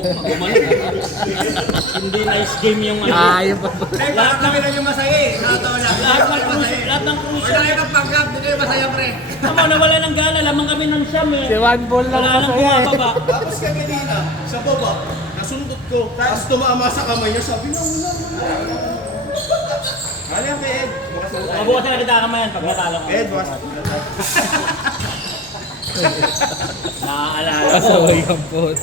tumbok mo, gumaling. Hindi nice game yung ano. Yung Lahat kami lang yung masaya eh. Nakatawa lang. Lahat ng cruise. Wala kayo pag-pag-up, hindi kayo masaya pre. Tama, nawala ng gana, lamang kami ng siyam eh. Si One Ball lang Wala nang masaya eh. bumababa. Tapos kanina, sa baba, nasundot ko. Tapos tumama sa kamay niya, sabi niya, wala. Ano yan kay Ed? Bukas na kita kamayan pag natalo ko. Ed, bukas. Naaalala ko. Kasaway ang boss.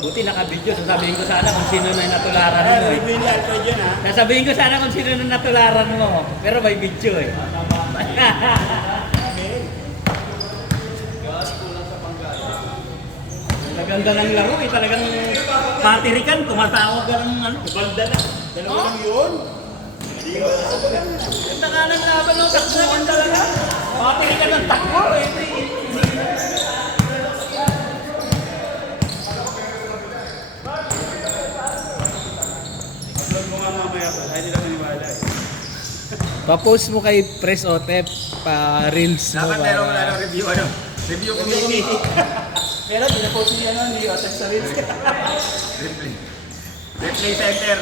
Buti naka-video, sasabihin ko sana kung sino na yung natularan mo eh. Review niya, Alfred yun ha. Sasabihin ko sana kung sino na natularan mo. Pero may video eh. Naganda ng laro eh. Talagang patirikan, tumatawag ka ng ano. Balda na. Dalawa lang yun. Ganda nga ng laban no, takbuhan talaga. Patirikan ng takbo eh. Upload mo nga mamaya pa, ay hindi lang maniwala eh. Pa-post mo kay Press Otep, pa-reels mo Dapat ba? meron wala ng review ano? Review community. Pero pinapost niya ano, ni Otep sa reels. Replay. Replay center.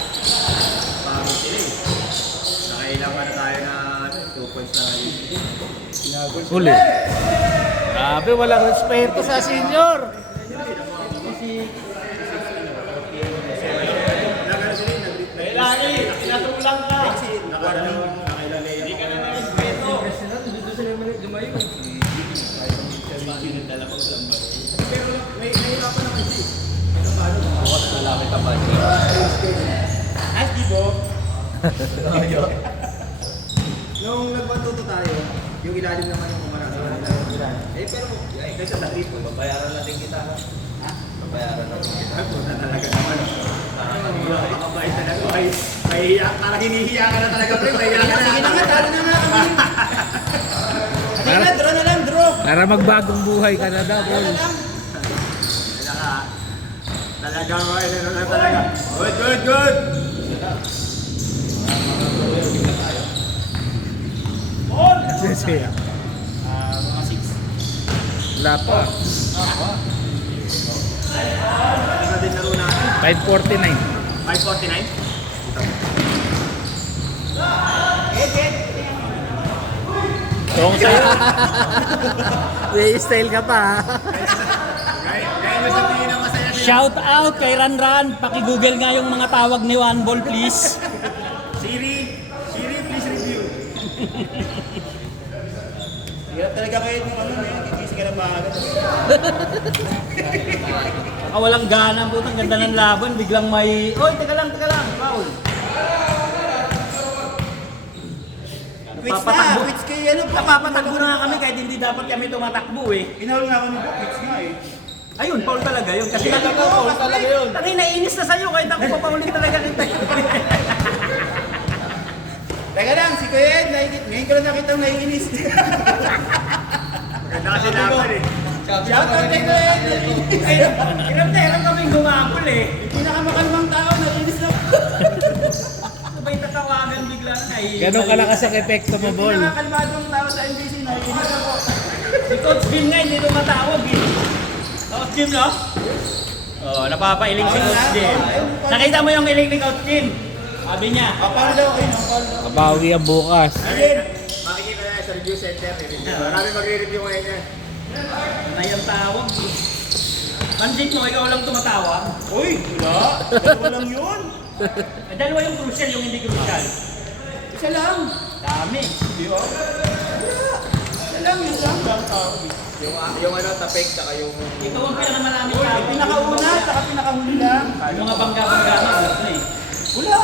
Pagod sila eh. Nakailangan na tayo na 2 points na ngayon. Uli. Grabe, walang respeto sa senior. Kailangan pinatulang ka. Hindi ka na na-respeto. Pero may nahirapan na kasi. Bukas malaki ka ba? As di po. Nung nagbantuto tayo, yung ilalim naman yung kumarasa. Pero, kaysa sa trip, Babayaran natin kita. ha? Babayaran natin kita. Ay, puta talaga naman. Makabait talaga. Mahihiya. Parang hinihiya ka na talaga, pre. Mahihiya ka na. Sige na nga, talo na nga kami. Sige na, draw na lang, draw. Para magbagong buhay ka na daw, Draw na boss. lang. Talaga. Talaga, ano na talaga. Good, good, good. Kasi Mga 6. wala pa. Ano na din laro natin? 5:49. 5:49? Tong sa'yo. May style ka pa, ha? Kaya mo sabihin na masaya sa'yo. Shout out kay Ranran. Paki-google nga yung mga tawag ni One Ball please. Siri, please review. Hirap talaga kayo nung ano, kikisi ka na maaga. Walang gana po. Ang ganda ng laban. Biglang may... Oy, teka lang. Foul. Quits na, quits kayo ano po. Napapatakbo na nga kami kahit hindi dapat kami tumatakbo eh. Pinahul nga kami po, quits nga eh. Ayun, foul talaga yun. Kasi Foul talaga yun. Tangin, naiinis na sa'yo kahit ako papaulit talaga kita. Teka lang, si Kuya Ed, ngayon ko lang nakita naiinis. Maganda kasi naman eh. Shout out kay Kuya Ed, naiinis. Hirap kaming gumapol eh. Yung pinakamakalmang tao, naiinis na. Sabay tatawagan bigla na naiinis. Ganun kalakas ang epekto mo, Yung Bol. pinakakalmadong tao sa NBC, naiinis na po. Si Coach Jim nga hindi tumatawag eh. Coach Jim no? Oh, napapailing si Coach Jim. Nakita mo yung iling ni Coach Jim? Sabi niya, Paano daw kayo, no? Paano daw? Kabawi ang bukas. Ayun, makikita na sa review center. Marami magre-review ngayon yan. na yung tawag eh. Pansin mo, ikaw lang tumatawag. Uy, wala. Dalawa lang yun. Dalawa yung crucial, yung hindi crucial. Isa lang. Dami. Isa lang, yun lang. Yung ano, tapik, saka yung... Ikaw ang pinakamaraming Uy, tawag. pinakauna, saka pinakahuli lang. Yung mga bangga-bangga na, alam na eh. Wala!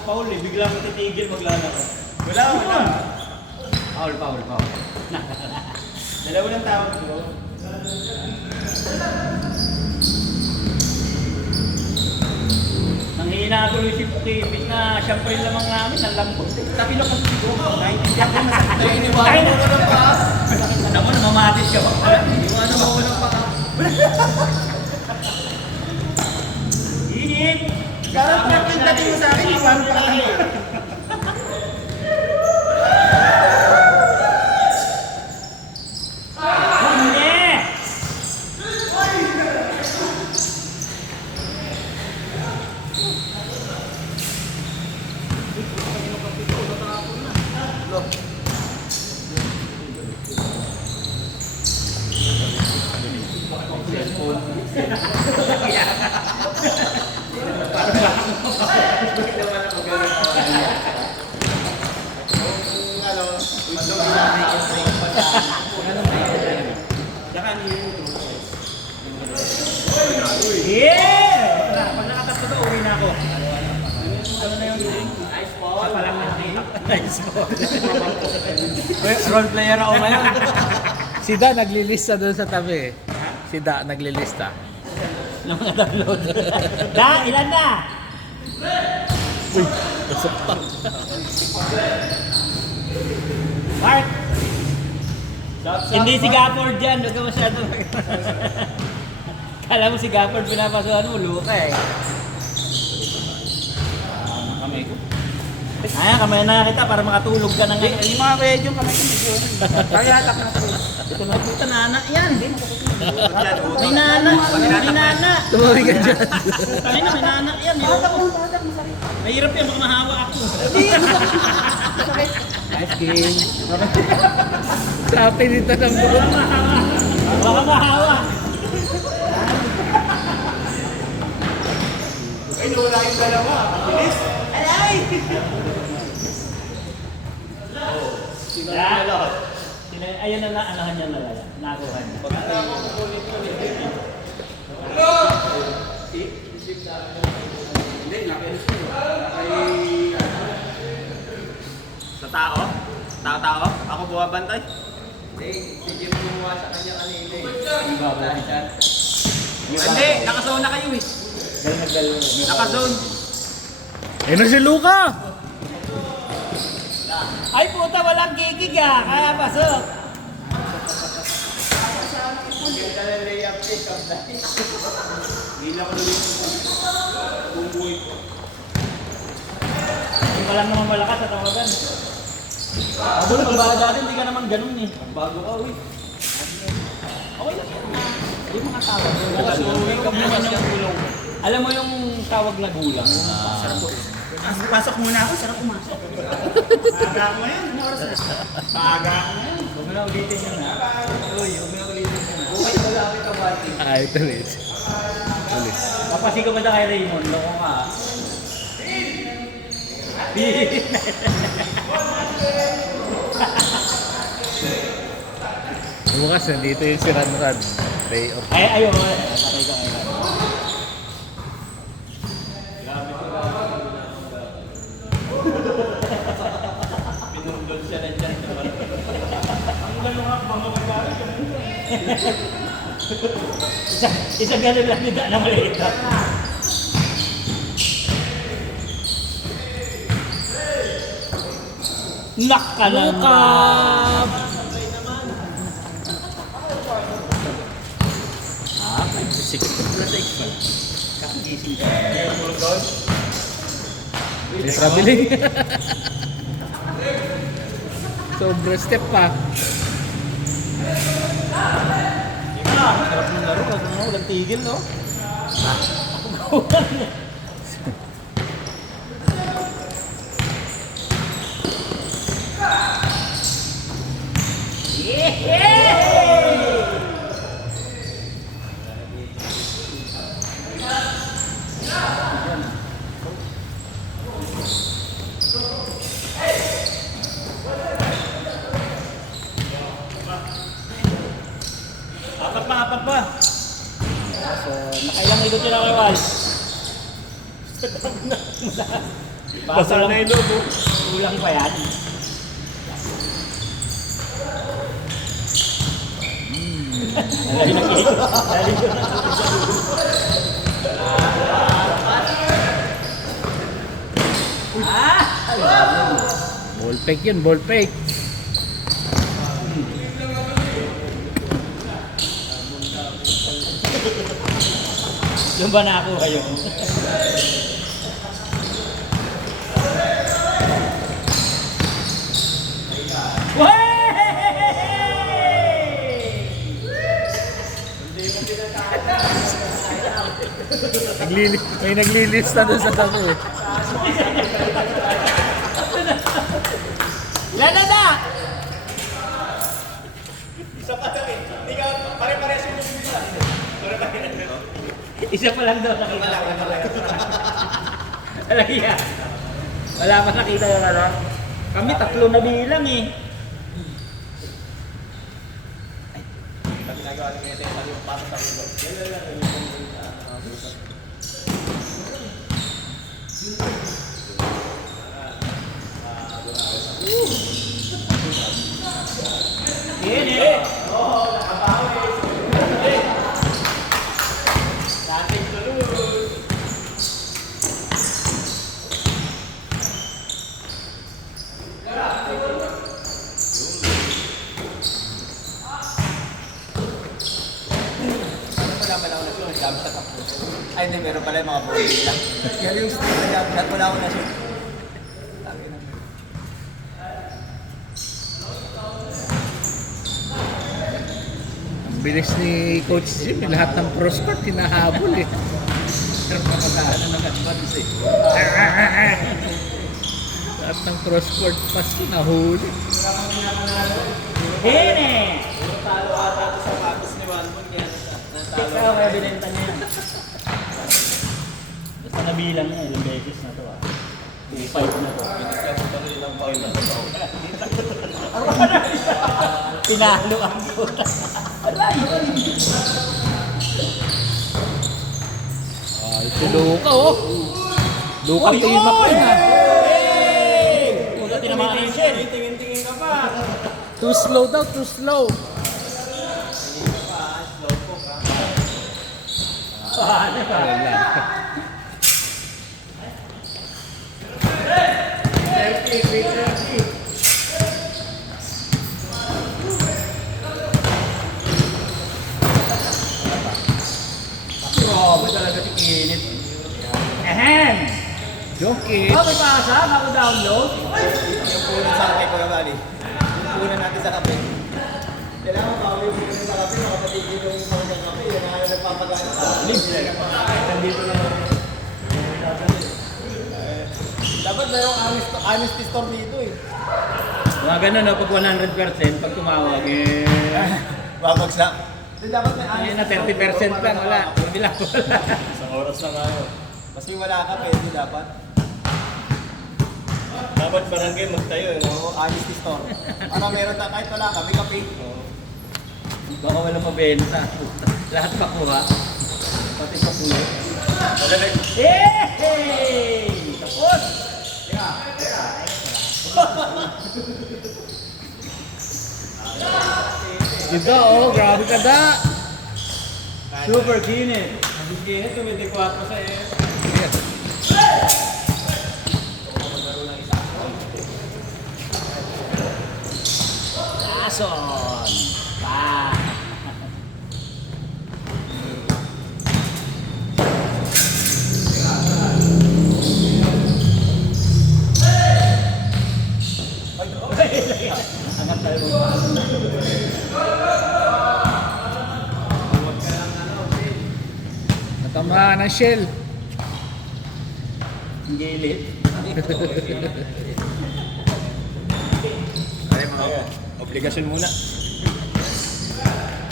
Paul eh, biglang titigil maglalaro. Wala, wala. Paul. Dalawa lang tawag ko. Nanghihina tuloy si Pukibit na siyempre yung lamang namin, ang lambot eh. Tapi lang kasi siguro, naintindihan ko masakit. Iniwanan mo ng paa. Alam mo, namamatis ka ba? Iwanan mo ng paa. Init! Karang traffic dating mo sa akin, iwanan pa ka. Yeah! Pag nakatatlo to, uwi na ako. Ano na yun? Nice ball. Sa palang nakita. Nice ball. Role player ako ngayon. Si Da naglilista doon sa tabi. Si Da naglilista. Ng mga download. Da, ilan na? Uy, pasok pa. Mark! Hindi si Gafford dyan, huwag ka masyado. Kala mo si Gafford pinapasuhan mo, luka eh. Kamay ko. Ayan, kamay na kita para makatulog ka na ngayon. Yung mga kuya yung kamay ko medyo. Kaya hatak na ako. Ito na puta, nana yan. May nana, may nana. Tumawin ka dyan. Kaya na, may nana yan. Mahirap yan, baka mahawa ako. Nice game. Sabi dito ng buo. Baka mahawa. Ay, nawala yung dalawa. Bilis. Alay! Ayun na anahan niya na lang. Nakuha niya. Hindi, nakinis ko. Sa tao? Tao? Ako buwabantay? Si Jim gumawa sa kanya kanina eh. Hindi, nakazone na kayo eh. Nakazone. Eh na si Luka! Ay puta, walang gigig ah. Kaya pasok. Hila ko ulit. Bumbuhay ko. Hindi ka lang naman malakas sa tawagan. Ako na pagbaga dati, hindi ka naman ganun eh. Bago ka, uy. Okay lang yan. Yung mga tawag. Alam mo yung tawag na gulang. Pasok muna ako, sarap pumasok. Maaga ako ngayon, ano oras na? Maaga ako ngayon. Huwag mo na ulitin yun ha. Uy, huwag mo na ulitin ko na. Okay, wala kami kabati. Ah, ito ulit. Ulit. Papasigaw ka na kay Raymond. Loko ka. Bukas, nandito yung si Ranran. Day off. Ay, ayaw. Patay ka ngayon. Pinundol siya na dyan. Isang ganun lang nila na maliit. Nakalangkap! Ah, 26 plus X pala. Kakagising ka. May traveling. Sobra step pa. Sarap ng laro. Walang tigil, no? Apat pa. So, nakailang ikot yun ako kay Wals. Basa na yung logo. Kulang pa yan. Lagi na ikot. Lagi ko na. Ball fake yun, ball fake. Yung ba nakuha yun? May naglilista doon sa tabi. Lana na! Isa pa tayo. Hindi ka, pare-pares yung isa. Isa pa lang daw nakita. Alaya. Wala pa nakita yung ano. Kami tatlo na bilang eh. ginagawa ni Messi sa yung pato sa ulo. Ini. Ay, hindi, meron pala yung mga bowling lang. Pero yung stick na jump shot, wala ko na siya. Ang bilis ni Coach Jim, lahat ng prospect hinahabol eh. Pero papataan na nag-advance eh. Lahat ng cross-court pass nahuli. Ini. Talo ata ito sa patos ni Juanbon, kaya natalo. Kaya kaya binenta niya yan. Basta nabilang niya, ilang beses na to ah. 5 na to. Pinalo ang puta. Aray! Ah, ito Luka oh. Luka timak ko na. Puta, tinamaan yung shell. Tingin-tingin ka pa. Too slow daw, too slow. Paano ba? Wala. Grabe talaga si Kinit. Ahem! Jokic. Bakit pasa? Mako-download? Yung punan sa kape, Kuya Bali. Yung punan natin sa kape. Kailangan pa yung punan sa kape, makapatigil yung punan sa kape. Yan ang nagpapagana sa Nandito na. Dapat mayroong honesty store dito eh. Mga ganun no, pag 100%, pag tumawag eh. Babagsak. Hindi dapat may Ayun na, 30% lang, wala. Hindi lang wala. Isang oras na kayo. Kasi wala ka, pwede dapat. Dapat barangay magtayo eh. Oo, honesty store. Para meron na kahit wala ka, may kape. Baka wala mabenta. Lahat pakuha. Pati pakuha. Hey! Tapos! Diba oh, grabe ka da. Super Kinit. Ang Kinit, 24 sa eh. Lason! Pa! Angat tayo mo. Natamahan ng shell. Ang gilid. Ay, mga obligasyon muna.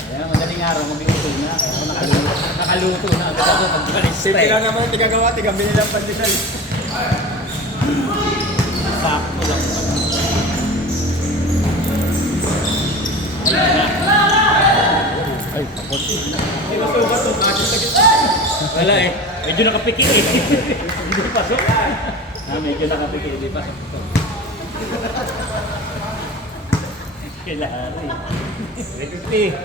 Kaya madaling araw, mabiuto na. Kaya ako nakaluto na agad ako pag balik Simple lang naman, tigagawa, tigabili lang pandesal. Sakto lang. Ay, takot. Hindi masugat to, bakit sa gitna? Wala eh. Medyo nakapikit eh. Hindi pasok. Medyo nakapikit. Hindi pasok. Kailangan eh. 350.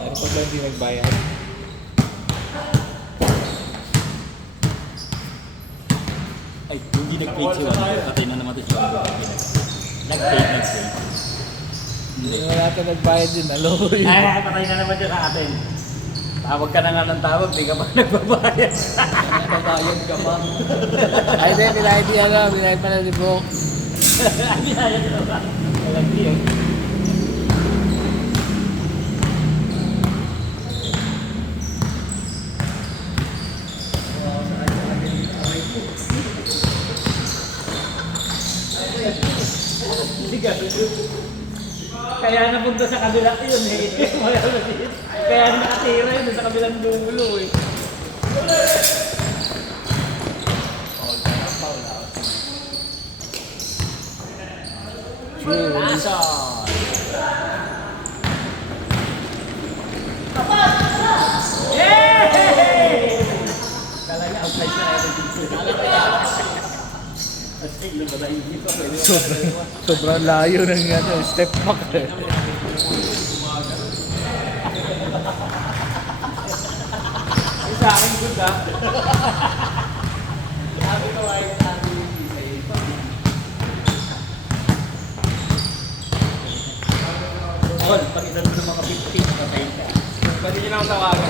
Ano pag lang di nagbayad? Ay, hindi nag-plate si Juan. Patay na naman ito si Juan. Nag-plate. Hindi wala ka nagbayad din, aloy. Ay, patay na naman siya sa atin. Tawag ka na nga ng tawag, di ka pa nagbabayad. Babayad ka pa. Ay, hindi, binayad niya lang, binayad pa na ni Bok. Hindi na yan. Walang diyo. Kaya napunta sa kabila yun eh. Kaya nakatira yun sa kabilang dulo eh. True. Lason! Sobrang layo ng ano, step back. Sa akin, good ah. Tol, pag ilan mo mga 15, patay ka. Pwede nyo na akong tawagan.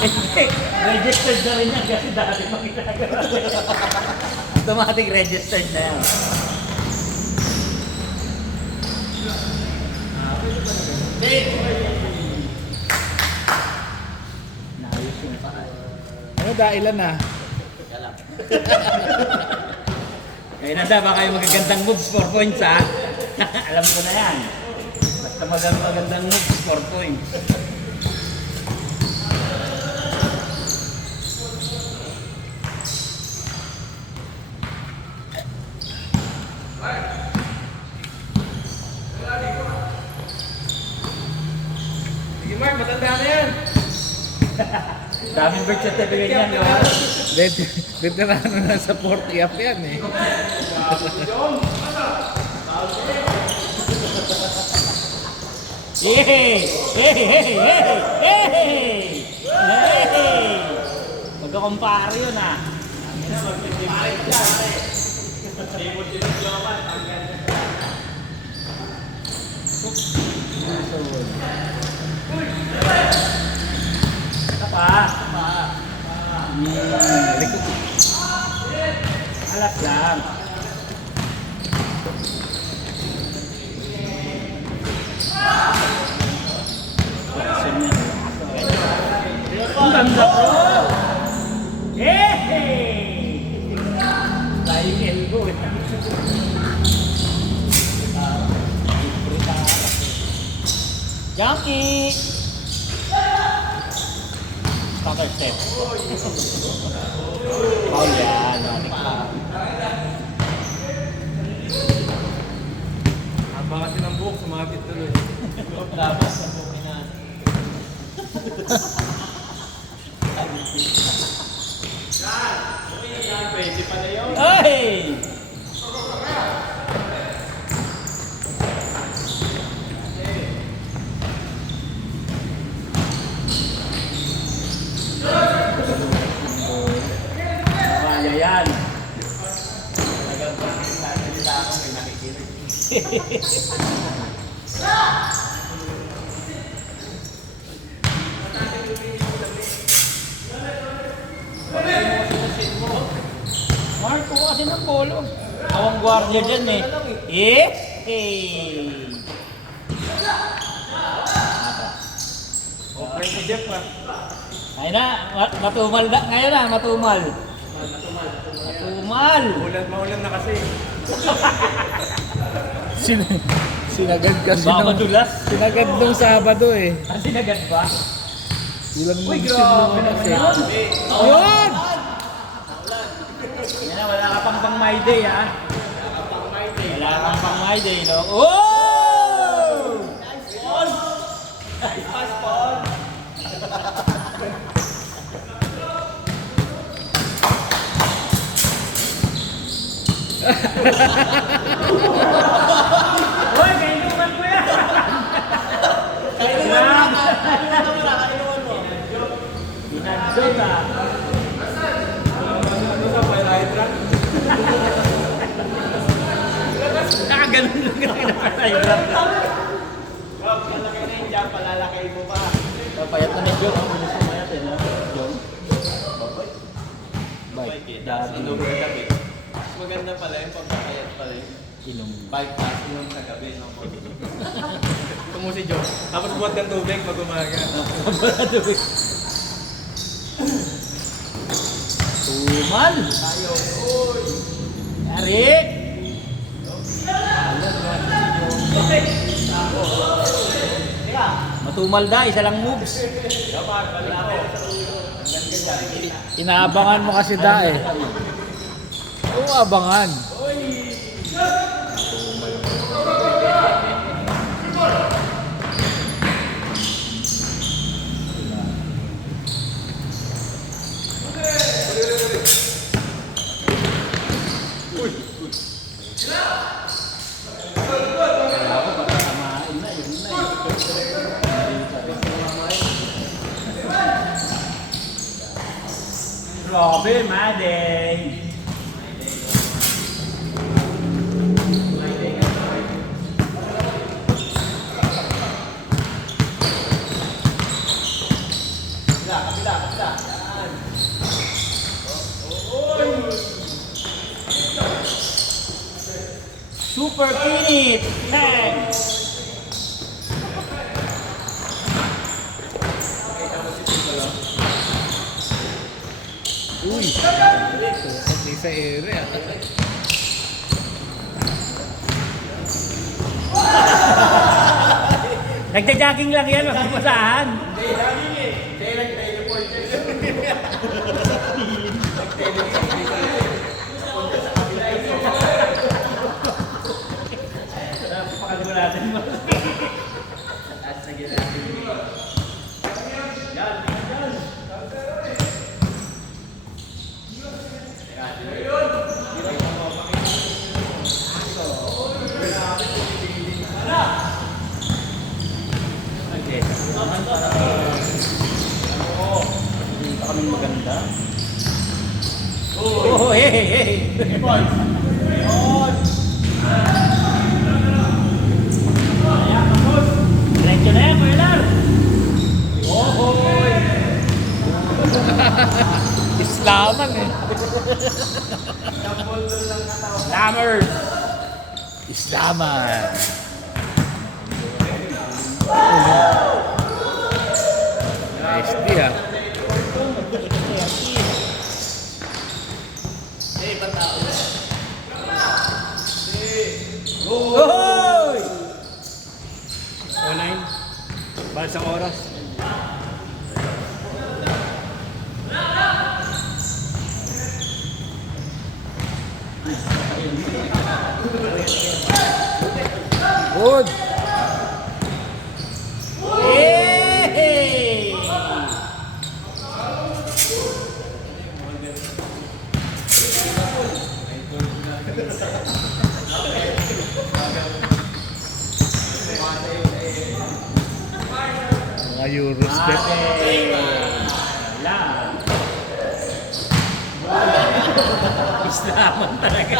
Hindi, registered na rin yan kasi dati pang ginagawa. Automatic registered na yan. Naayos yung paa. Ano dahilan na? Kaya nanda, baka yung magagandang moves, 4 points ha. Alam ko na yan. Basta magandang moves, 4 points. Sige Mark, matanda na yan. Daming birth certificate yan, di ba? Veterano na sa 40 up yan eh. Hey! Hey! Hey! Hey! Hey! Hey! Magkakumpare yun ah. Ito pa. Likod. Alas lang. Ang ganda ko! Hey! Flying elbow eh. Junkie! Counter step. Foul yan. Haba kasi ng buhok, sumapit tuloy. Labas sa bukin na. Pwede pa na yun. Ay! Kaya yan. Marco kasi ng polo. Awang gwardiya dyan eh. Eh! Eh! Okay si Jeff ha. Ayun na, matumal na. Ngayon na, matumal. Matumal! Maulan na kasi. Sinagad kasi Baka nung, madulas. sinagad nung Sabado eh. Ang sinagad ba? Ilang Uy, moves grabe yung naman lumipas yun. eh. Yun! Yan na, wala ka pang my day ha. Wala kang pang my day, no? Oh! Nice ball! Nice pass ball! Hoy, kainuman ko yan! Kainuman mo! Pinagdot ah! Ano sa right track? Nakaganon lang yung pinapahirap. Rob, kalaki na yung jump, palalakay mo pa. Papayat na medyo, ang bilis pumayat eh, no? Jong? Bike. Dati. Inom sa gabi. Mas maganda pala yung pagkakayat pala yung Inom. bike pass inom sa gabi. No? Tumo si Joe. Tapos buhat kang tubig pag umaga. Tumal! Yari! Matumal da, isa lang moves. Inaabangan mo kasi da eh. Oo, abangan. Ako baka tamain na, yun na Grabe, Maday! Super Pinit! Tag! Uy! Hindi sa ere ah. Nagja-jogging lang yan, magpupusahan. Napakaliguratin mo. Okay. Dito kaming maganda. Oh, hey, hey, hey. Diretso na yan, Kuya Lar. Islaman eh. Lammers. Islaman. Nice di ah. Hoy! 09. Bansang oras. Good. Hey! Mga Eurostep. Lang. Islaman talaga.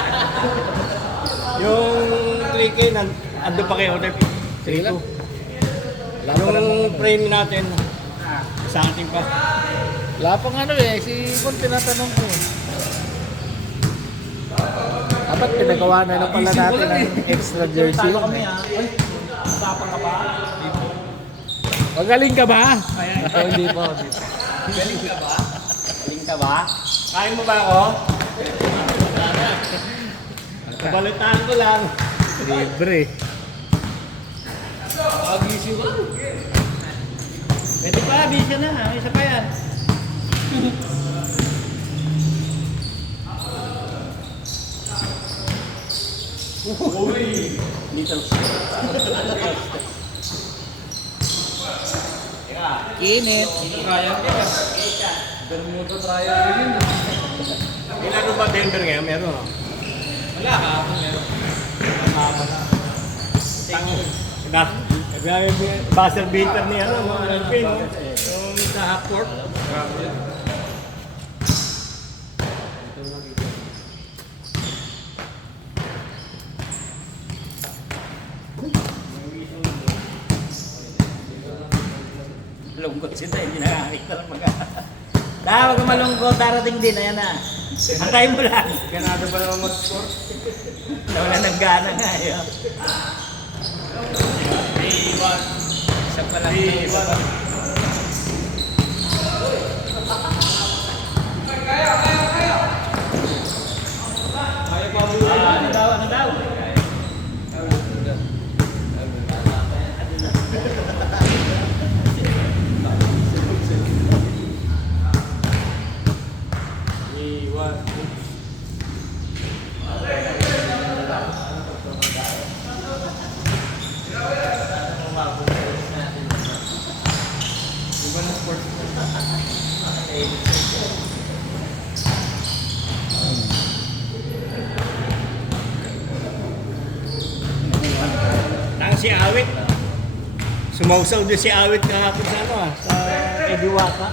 Yung click ando pa kayo, order Sige lang. 3-2. Wala pa Yung namang- frame natin, sa ating pa. Wala pang ano eh, si Bon tinatanong ko. Dapat pinagawa na lang pala Isip ko natin lang ng extra jersey. Talo kami ha. Uy, usapan ka ba? Magaling ka ba? Hindi po. Galing ka ba? Galing ka ba? Kain mo ba ako? Kabalitaan ko lang. Libre. Agising ko. Pwede pa, busy na ha. Isa pa yan. Little Kinit. Bermuda trial din yun. Ilan ba Denver ngayon? Meron no? Wala ka. Meron. Buzzer beater ni ano, no? Alvin. Yung sa half court. Lungkot sila, hindi nakakita ng pagka. Huwag ka malungkot, darating din, ayan na. Antay mo lang. Ganado ba naman mag-score? Wala nang gana nga eh. Isa pa lang. Ano daw, ano daw? si Awit. Sumausaw din si Awit kahapon sa ano sa Ediwaka.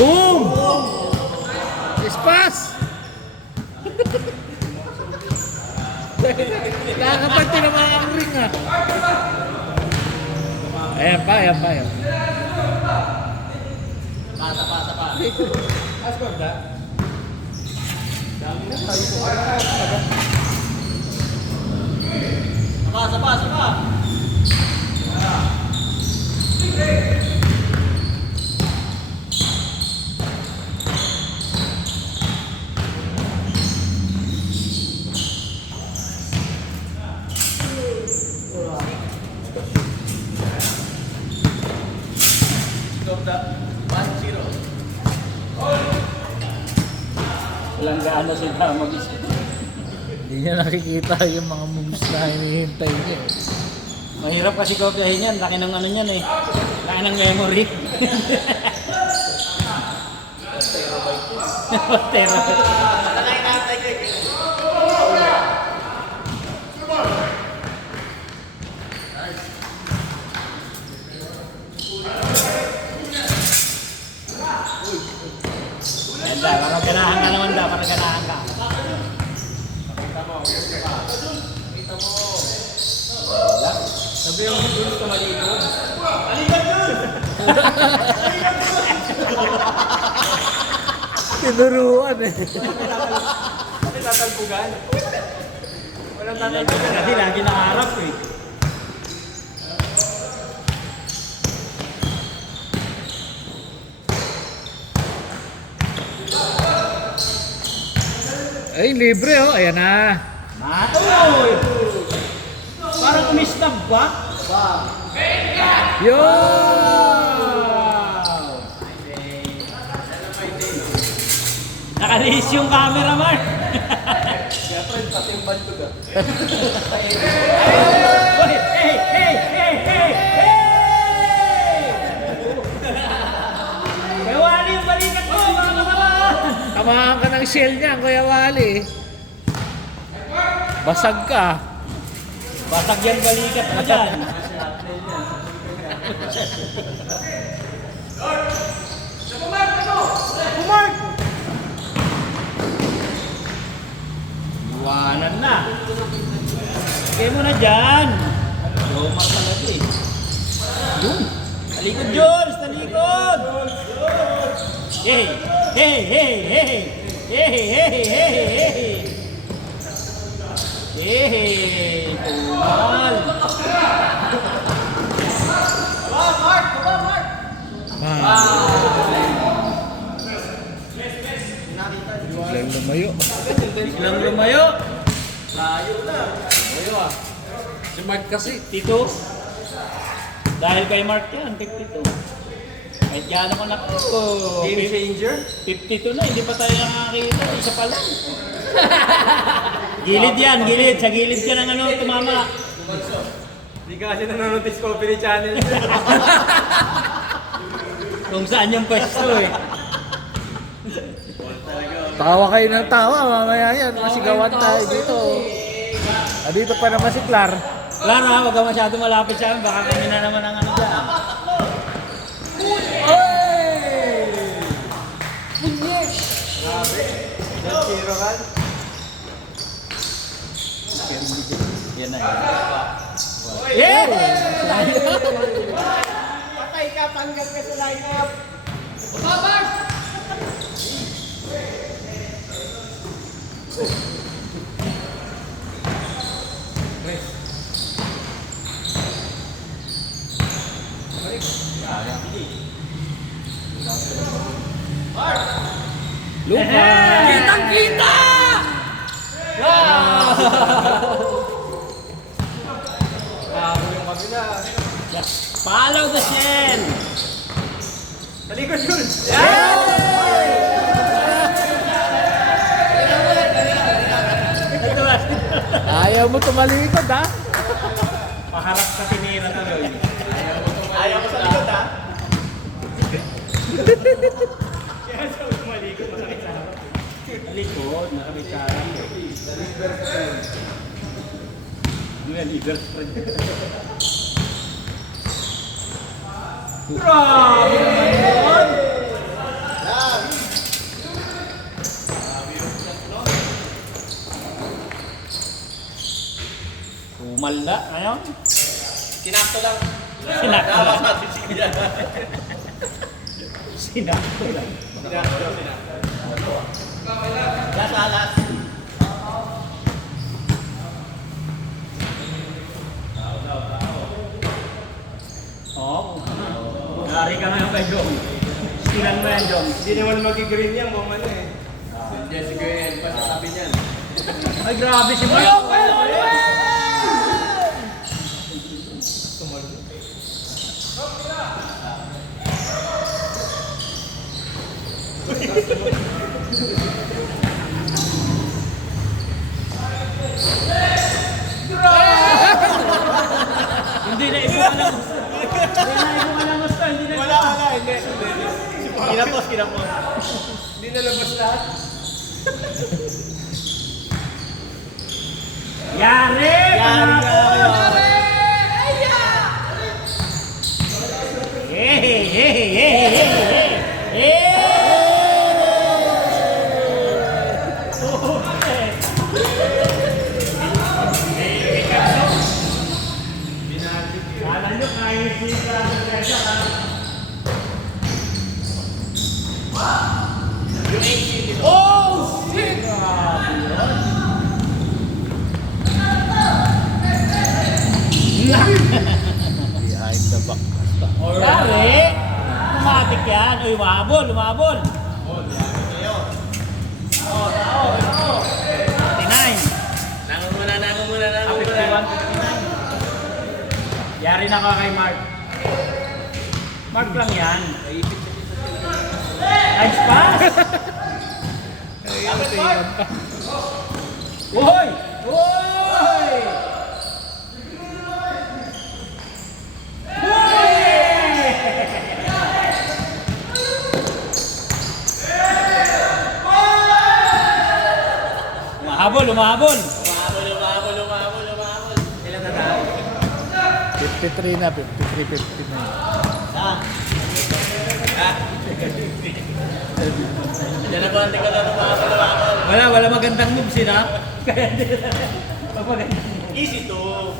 Boom! Ispas! Nakakapag tinamaan ang ring ah. Ayan pa, ayan pa. Ayan. Pasa pa. Pasa pa. Walang gaano sila mag-isip. Hindi niya nakikita yung mga moves na hinihintay niya. Mahirap kasi kopyahin yan. Laki ng ano yan eh. Laki ng memory. Terabyte. Ganda, parang ganahan ka naman da, parang ganahan ka. Sabi yung gusto ka maligo. Tinuruan eh. Tatalbugan. Walang Kasi lagi nakaharap eh. Ay, libre oh. Ayan na. Matoy! Parang kumistab ba? Yo! Nakalihis yung camera, Mark. Siyempre, pati yung bantog ah. Hey! Hey! Hey! Hey! Hey! Hey! Kaya wali yung balikat ko, mga kabataan! Tamahan ka ng shell niya, Kuya Wally. Basag ka. Basag yan balikat mo dyan. Mark! Iwanan na. Sige mo na dyan. Lomar talaga eh. Yun. Talikod, Jules! Talikod! Hey! Hey! Hey! Hey! Hey! Hey! Hey! Hey! Hey! Pumal! Mark! Biglang lumayo. Biglang lumayo. Layo na. Si Mark kasi. Tito. Dahil kay Mark yan, 52. Kahit gano'n ko na Game changer? 52 na, hindi pa tayo nakakita. Isa pa lang. Gilid yan, gilid. Sa gilid ka ng ano, tumama. Hindi ka kasi nanonood Discovery Channel. Kung saan yung pwesto eh. Tawa kayo ng tawa. Mamaya yan. Masigawan tayo dito. Dito pa naman si Clar. Claro ha, huwag ka masyado malapit sa amin. Baka kami na naman ang ano dyan. Just zero kan? Yan na yan. Yeah! Patay ka, tanggal ka sa lineup. Lupa! Kitang-kita! Yung kabila. Follow the shell! Talikod yun! Ayaw mo tumalikod ha? Paharap sa tinira tuloy. Ayaw ko sa likod ha? Kaya sa umalikot, masakit sa harap. Talikod, nakabitsara. Ano yan, liver spread. Grabe naman yun! Umala, ano? Kinakto lang. Sinakto lang. Sinakto lang. Last, last. Oo. Nari ka ngayon kay Jong. Sinan mo yan, Jong. Hindi naman mag-green yan, mga ano eh. Hindi, sige, pasasabi niyan. Ay, grabe si Mark. Hindi na ipo ka lang. Hindi na ipo ka lang basta. Hindi na Wala, hindi. Kinapos. Hindi nalabas lahat. Yari! Panapon! Hey, hey, hey, hey, hey, hey! Kala nyo kaya sila sa kaya ka. Oh, shit! Behind the back. Yari! Tumatik yan. Uy, umabol, umabol. 59. Nango muna. 51, 59. Yari na ka kay Mark. Mark lang yan. Nice pass! Dapat Mark! Uy! Uy! Umahabol, umahabol! Umabol. Ilan na tayo? 53 na, 53, 59. Diyan na po, hindi ko na umabol. Wala magandang moves yun, ha? Kaya hindi na. Magpagandang. Easy to.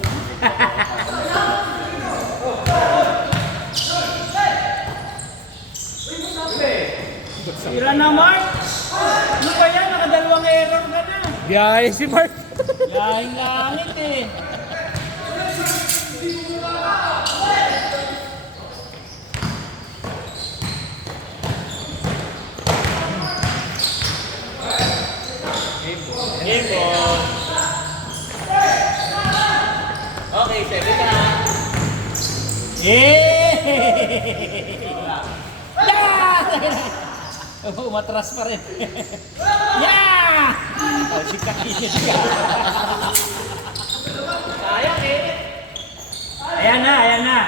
Sira na, Mark! Ano ba yan? Nakadalawang error ka na. Biyahe si Mark. Yahing langit eh. Game ball. Okay, 7 na. Yeah! Oh, matras pa rin. Yeah! Oh, si kainit ka. Sayang eh. Ayan na, ayan na.